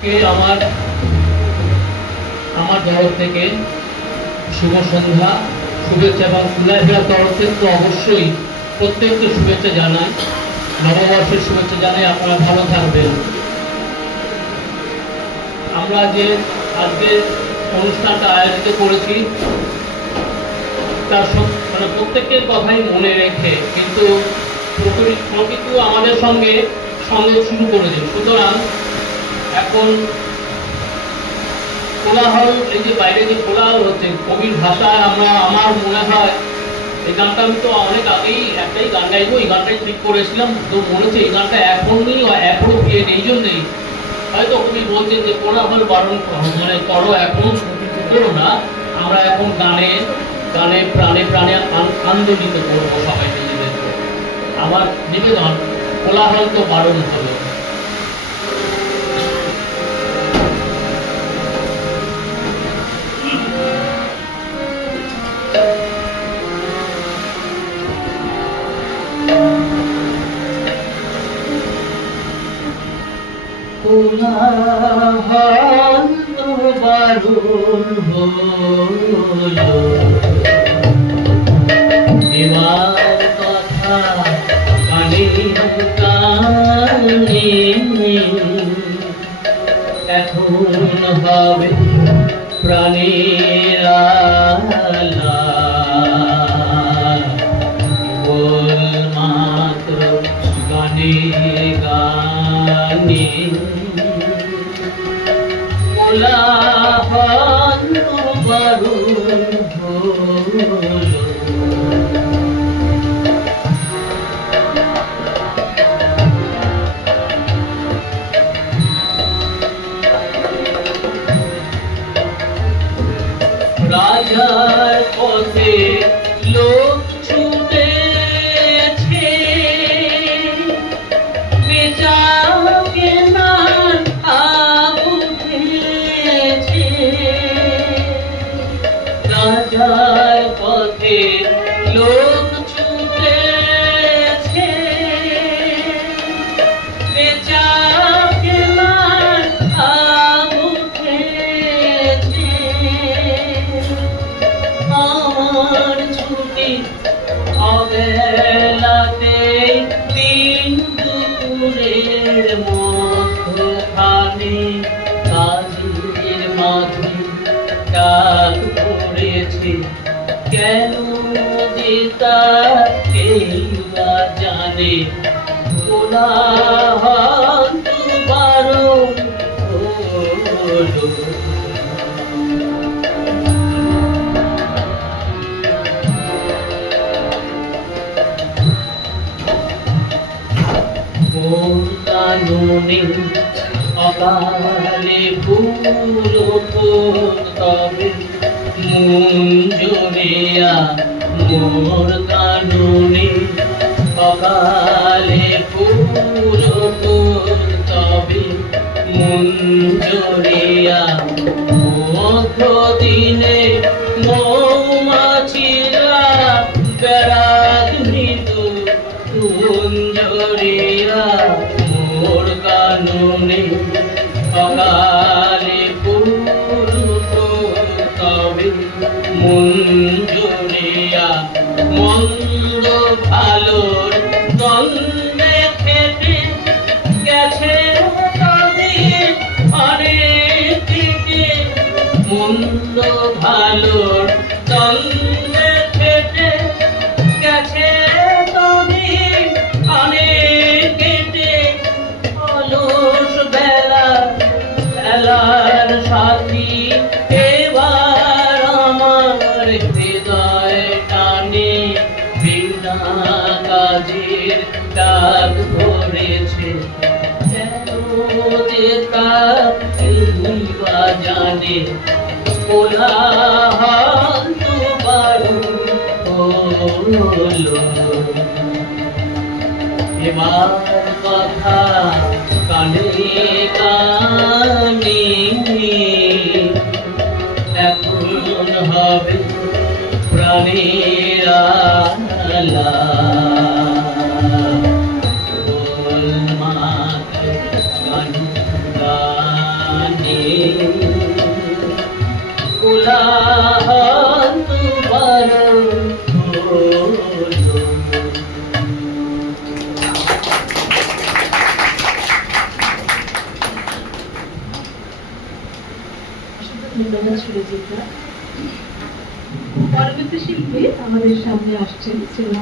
আমার আমার তরফ থেকে শুভ সন্ধ্যা, শুভেচ্ছা এবং ফুলাইফেরার তরফ থেকে তো অবশ্যই প্রত্যেককে শুভেচ্ছা জানাই, নববর্ষের শুভেচ্ছা জানাই। আপনারা ভালো থাকবেন। আমরা যে আজকে অনুষ্ঠানটা আয়োজিত করেছি তার মানে প্রত্যেকের কথাই মনে রেখে কিন্তু প্রকৃতি আমাদের সঙ্গে সংযোগ শুরু করেছে। সুতরাং এখন কোলাহল, এই যে বাইরে যে কোলাহল হচ্ছে কবির ভাষায়, আমার মনে হয় এই গানটা আমি তো অনেক আগেই একটাই গান গাইবো, এই গানটাই ঠিক করেছিলাম, তো মনে হচ্ছে এই গানটা এখনই অ্যাপ্রোপ্রিয়েট। এই জন্যেই হয়তো কবি বলছেন যে কোলাহল বারণ মানে করো, এখন করো না। আমরা এখন গানে গানে প্রাণে প্রাণে আন্দোলিত করবো সবাই নিজেদেরকে। আমার নিবেদন, কোলাহল তো বারণ হলো। কোলাহল তো বারণ হলো, এবার কথা কানে কানে, এখন হবে প্রাণের আলা, কেবল মাত্র গানে গানে। কোলাহল বারণ হলো, রাজার পথে লোক ছুটেছে, বেচা কেনার আগুন উঠেছে। রাজার পথে লোক ছুটেছে, বেচা কেনার আগুন উঠেছে। আমার ছুটি অবেলাতে দিন দুপুরের মধ্যখানে কাজের মাঝে ডাক পড়েছে, কেন যে তা কেউ বা জানে। কোলাহল বারণ হলো, কাননে অকালে ফুল তবে মন জড়িয়া, মোর কাননে অকালে ফুল তবে মন জড়িয়া। মধ্য দিনে মৌমাছিরা বেড়াত মৃদু কুঞ্জরিয়া, মোর কাননে অকালে ফুল তবে মন জড়িয়া। মন্দ ভালোর দ্বন্দ্বে খেটে গেছে তাদের অনেক কেটে, মন্দ ভালোর দ্বন্দ্বে খেটে গেছে তাদের অনেক কেটে। অলস বেলা বেলার সাথী এবার আমার হৃদয় টানে, বিনা কাজের ডাক ধরেছে, কেন যে তা বা জানে। কোলাহল তো বারণ হলো, এবার কথা কানে কানে, এখন হবে প্রাণের আলা, কেবল মাত্র গান ধন্যবাদ সুরজিৎ দা। পরবর্তী শিল্পী আমাদের সামনে আসছেন